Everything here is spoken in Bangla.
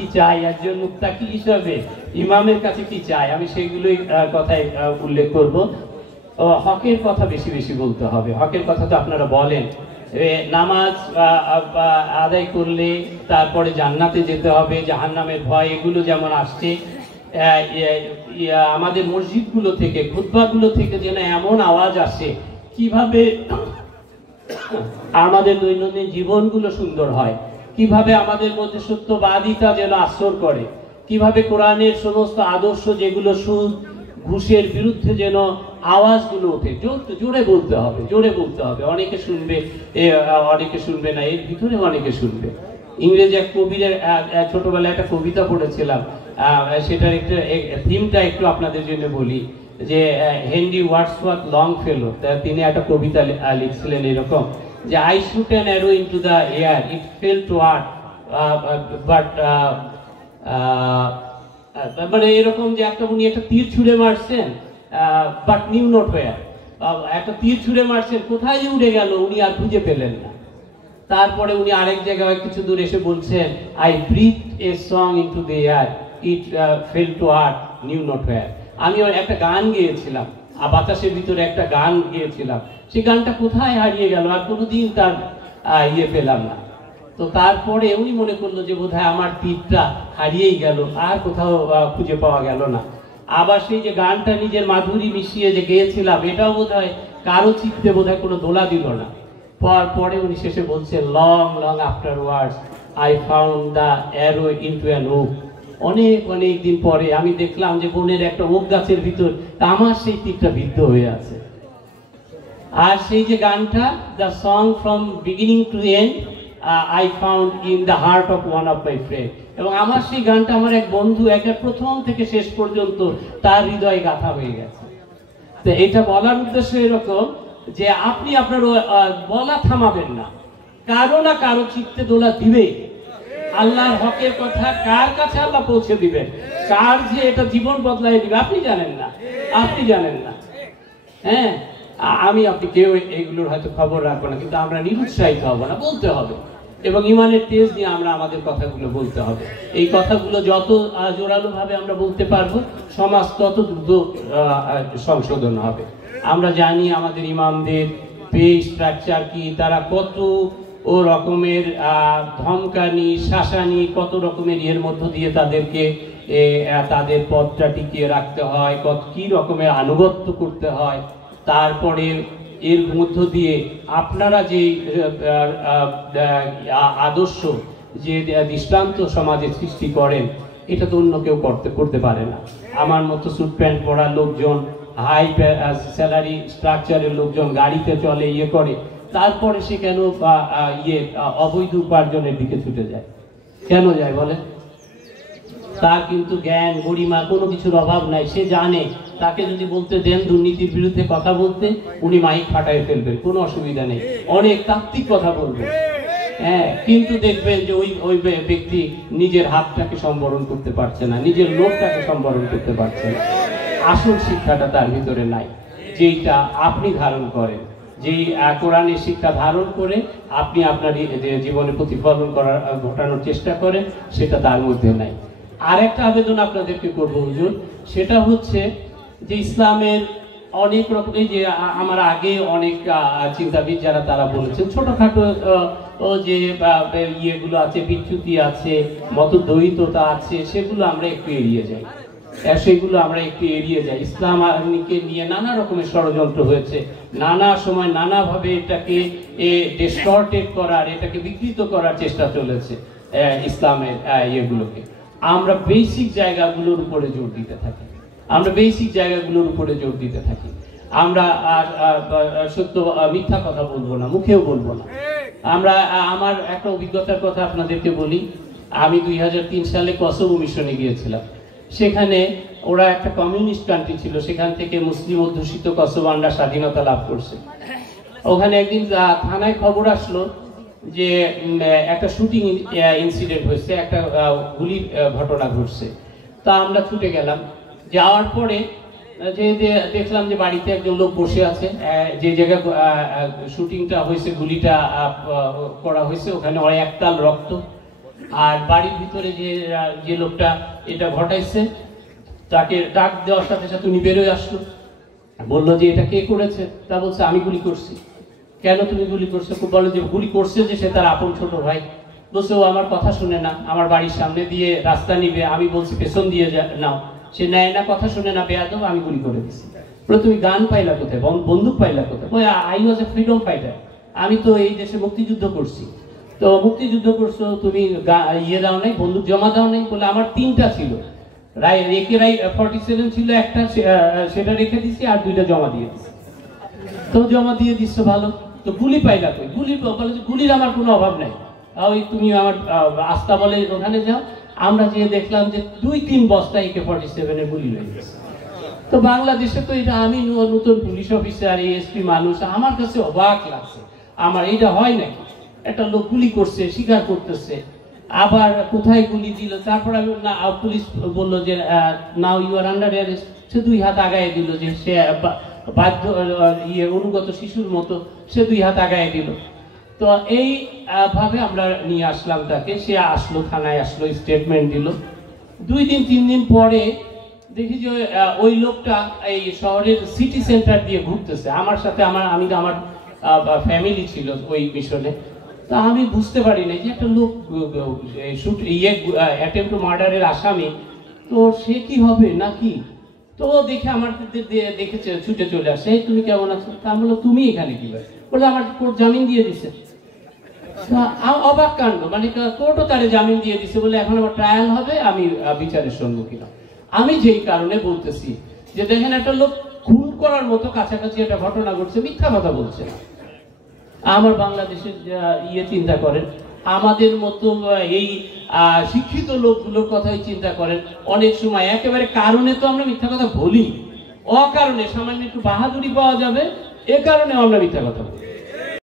কি চাই একজন মুত্তাকি হিসাবে, ইমামের কাছে কি চাই, আমি সেইগুলোই কথায় উল্লেখ করব। হকের কথা বেশি বেশি বলতে হবে। হকের কথা তো আপনারা বলেন, নামাজ আদায় করলে তারপরে জান্নাতে যেতে হবে, জাহান্নামের ভয়, এগুলো যেমন আসছে, আমাদের মসজিদগুলো থেকে, খুতবাগুলো থেকে যেন এমন আওয়াজ আসে, কিভাবে আমাদের দৈনন্দিন জীবনগুলো সুন্দর হয়, কিভাবে আমাদের মধ্যে সত্যবাদিতা যেন আশ্রয় করে, কিভাবে কোরআনের সমস্ত আদর্শ যেগুলো সুদ ঘুষের বিরুদ্ধে যেন আওয়াজগুলো ওঠে। জোরে বলতে হবে, জোরে বলতে হবে। অনেকে শুনবে, অনেকে শুনবে না, এর ভিতরে অনেকে শুনবে। ইংরেজি এক কবির ছোটবেলায় একটা কবিতা পড়েছিলাম, সেটার একটা থিমটা একটু আপনাদের জন্য বলি, যে হেনরি ওয়ার্ডসওয়ার্থ লংফেলো তিনি একটা কবিতা লিখছিলেন এরকম, যে I shoot an arrow into the air, it fell to earth, but মানে এরকম যে উনি একটা তীর ছুঁড়ে মারছেন, বাট নিউ নট হোয়ার, একটা তীর ছুঁড়ে মারছেন, কোথায় যে উড়ে গেল উনি আর খুঁজে পেলেন না। তারপরে উনি আরেক জায়গায় কিছু দূর এসে বলছেন, I breathe a song into the air, it fell to earth, knew not where. আমি একটা গান গেয়েছিলাম, বাতাসের ভিতরে একটা গান গেয়েছিলাম, সেই গানটা কোথায় হারিয়ে গেল, আর কোনোদিন তার পেলাম না। তো তারপরে উনি মনে করলো যে বোধহয় আমার তীরটা হারিয়েই গেল, আর কোথাও খুঁজে পাওয়া গেল না। আবার সেই যে গানটা নিজের মাধুরী মিশিয়ে যে গেয়েছিলাম, এটাও বোধহয় কারো চিত্তে বোধহয় কোনো দোলা দিল না। পরে উনি শেষে বলছেন, long long after words I found the arrow into an okay. অনেক দিন পরে আমি দেখলাম যে বনের একটা ওক গাছের ভিতর আমার সেই তীরটা বিদ্ধ হয়ে আছে। আর সেই যে গানটা, the song from beginning to end I found in the heart of one of my friend. এবং আমার সেই গানটা আমার এক বন্ধু একটা প্রথম থেকে শেষ পর্যন্ত তার হৃদয়ে গাথা হয়ে গেছে। তো এটা বলার উদ্দেশ্য এরকম যে আপনি আপনার বলা থামাবেন না, কারো না কারো চিত্তে দোলা দিবে। আল্লাহর হকের কথা কার কাছে আল্লাহ পৌঁছে দিবেন, কার যে এটা জীবন বদলাই দিবে আপনি জানেন না, আপনি জানেন না। হ্যাঁ, আপনি কেউ এগুলোর হয়তো খবর রাখবো না, কিন্তু আমরা নিরুৎসাহিত হব না, বলতে হবে। এবং ইমানের তেজ দিয়ে আমরা আমাদের কথাগুলো বলতে হবে। এই কথাগুলো যত জোরালো ভাবে আমরা বলতে পারবো, সমাজ তত দ্রুত সংশোধন হবে। আমরা জানি আমাদের ইমামদের পে স্ট্রাকচার কি, তারা কত রকমের ধমকানি, শাসানি, কত রকমের এর মধ্য দিয়ে তাদেরকে তাদের পদটা টিকিয়ে রাখতে হয়, কি রকমের আনুগত্য করতে হয়। তারপরে এর মধ্য দিয়ে আপনারা যে আদর্শ, যে দৃষ্টান্ত সমাজে সৃষ্টি করেন, এটা তো অন্য কেউ করতে পারে না। আমার মতো স্যুট প্যান্ট পরা লোকজন, হাই স্যালারি স্ট্রাকচারের লোকজন গাড়িতে চলে, করে, তারপরে সে কেন অবৈধ উপার্জনের দিকে ছুটে যায়? কেন যায় বলে? তার কিন্তু জ্ঞান গরিমা কোনো কিছুর অভাব নাই। সে জানে তাকে যদি বলতে দেন দুর্নীতির বিরুদ্ধে কথা বলতে, উনি মাইক ফাটায় ফেলবেন, কোনো অসুবিধা নেই, অনেক তাত্ত্বিক কথা বলবেন। হ্যাঁ, কিন্তু দেখবেন যে ওই ব্যক্তি নিজের হাতটাকে সম্বরণ করতে পারছে না, নিজের লোকটাকে সম্বরণ করতে পারছে না। আসল শিক্ষাটা তার ভিতরে নাই, যেটা আপনি ধারণ করেন, যেই কোরআনের শিক্ষা ধারণ করে আপনি আপনার জীবনে প্রতিফলন ঘটানোর চেষ্টা করেন, সেটা তার মধ্যে নাই। আর একটা আবেদন আপনাদেরকে করবো হুজুর, সেটা হচ্ছে যে ইসলামের অনেক রকমের, যে আমার আগে অনেক চিন্তাবিদ যারা তারা বলেছেন, ছোটখাটো যে ইয়েগুলো আছে, বিচ্যুতি আছে, মতদ্বৈততা আছে, সেগুলো আমরা একটু এড়িয়ে যাই। ইসলামকে নিয়ে নানা রকমের ষড়যন্ত্র হয়েছে, নানা সময় নানাভাবে এটাকে ডিস্টর্টেড করার, এটাকে বিকৃত করার চেষ্টা চলেছে ইসলামের ইয়েগুলোকে। আমরা বেসিক জায়গাগুলোর উপরে জোর দিতে থাকি, আমরা সত্য মিথ্যা কথা বলবো না, মুখেও বলবো না। আমার একটা অভিজ্ঞতার কথা আপনাদেরকে বলি। আমি 2003 সালে কসোভো মিশনে গিয়েছিলাম। সেখানে ওরা একটা কমিউনিস্ট কান্ট্রি ছিল, সেখান থেকে মুসলিম অধ্যুষিত কসোভানরা স্বাধীনতা লাভ করছে। ওখানে একদিন থানায় খবর আসলো যে একটা শুটিং ইনসিডেন্ট হয়েছে, একটা গুলির ঘটনা ঘটছে। তা আমরা ছুটে গেলাম। যাওয়ার পরে যে দেখলাম যে বাড়িতে একজন লোক বসে আছে, যে জায়গায় শুটিংটা হয়েছে, গুলিটা করা হয়েছে, ওখানে একতাল রক্ত। আর বাড়ির ভিতরে যে লোকটা এটা ঘটাইছে তাকে ডাক দেওয়ার সাথে সাথে উনি বেরোয় আসলো, বললো যে এটা কে করেছে? তা বলছে আমি গুলি করছি। কেন তুমি গুলি করছো? বলো যে গুলি করছে যে সে তার আপন ছোট ভাই। বলছে ও আমার কথা শুনে না, আমার বাড়ির সামনে দিয়ে রাস্তা নিবে, আমি বলছি পেছন দিয়ে নাও, সে নেয় না, কথা শুনে না, বেয়াদব, আমি গুলি করে দিচ্ছি। তুমি গান পাইলা কোথায়, বন্দুক পাইলা কোথায়? I was A freedom fighter, আমি তো এই দেশে মুক্তিযুদ্ধ করছি। তো মুক্তিযুদ্ধ করছো, তুমি ইয়ে দাও নাই, বন্দুক জমা দাও নাই? বলে আমার 3টা ছিল, রেখে 47 ছিল, একটা সেটা রেখে দিছি, আর 2টা জমা দিয়ে দিচ্ছি। তো জমা দিয়ে দিচ্ছ, ভালো, তো গুলি পাইলা কই? গুলির আমার কোনো অভাব নাই, ওই তুমি আমার আস্থা বলে ওখানে যাও। আমরা যে দেখলাম যে 2-3 বস্তা AK-47 গুলি হয়ে গেছে। তো বাংলাদেশে তো এটা, আমি নতুন পুলিশ অফিসার, এসপি মানুষ, আমার কাছে অবাক লাগছে, আমার এটা হয় নাকি? একটা লোক গুলি করছে, স্বীকার করতেছে, আবার কোথায় গুলি দিল, তারপর আমি পুলিশ বললো যে now you are under arrest. সে 2 হাত আগায় দিল, যে সে বাধ্য অনুগত শিশুর মতো সে 2 হাত আগায় দিল। তো এই ভাবে আমরা নিয়ে আসলাম তাকে, সে আসলো, থানায় আসলো, স্টেটমেন্ট দিল। 2-3 দিন পরে দেখি যে ওই লোকটা এই শহরের সিটি সেন্টার দিয়ে ঘুরতেছে আমার সাথে। আমি আমার ফ্যামিলি ছিল ওই মিশনে। তা আমি বুঝতে পারি না যে একটা লোক অ্যাটেম্পট টু মার্ডারের আসামি, তো সে কি হবে নাকি? তো দেখে আমার দেখেছে, ছুটে চলে আসে, তুমি কেমন আছো? তা বললো তুমি এখানে কি? বলে আমার কোর্ট জামিন দিয়ে দিছে। অবাক কাণ্ড, মানে কোর্টও তারে জামিন দিয়ে দিছে, বলে এখন আমার ট্রায়াল হবে, আমি বিচারের সম্মুখীন। আমি যেই কারণে বলতেছি যে দেখেন, একটা লোক খুন করার মতো কাছাকাছি একটা ঘটনা ঘটছে, মিথ্যা কথা বলছে। আমার বাংলাদেশের চিন্তা করেন, আমাদের মতো এই শিক্ষিত লোকগুলোর কথাই চিন্তা করেন। অনেক সময় একেবারে কারণে তো আমরা মিথ্যা কথা বলি, অকারণে সামান্য একটু বাহাদুরি পাওয়া যাবে, এ কারণে আমরা মিথ্যা কথা বলি।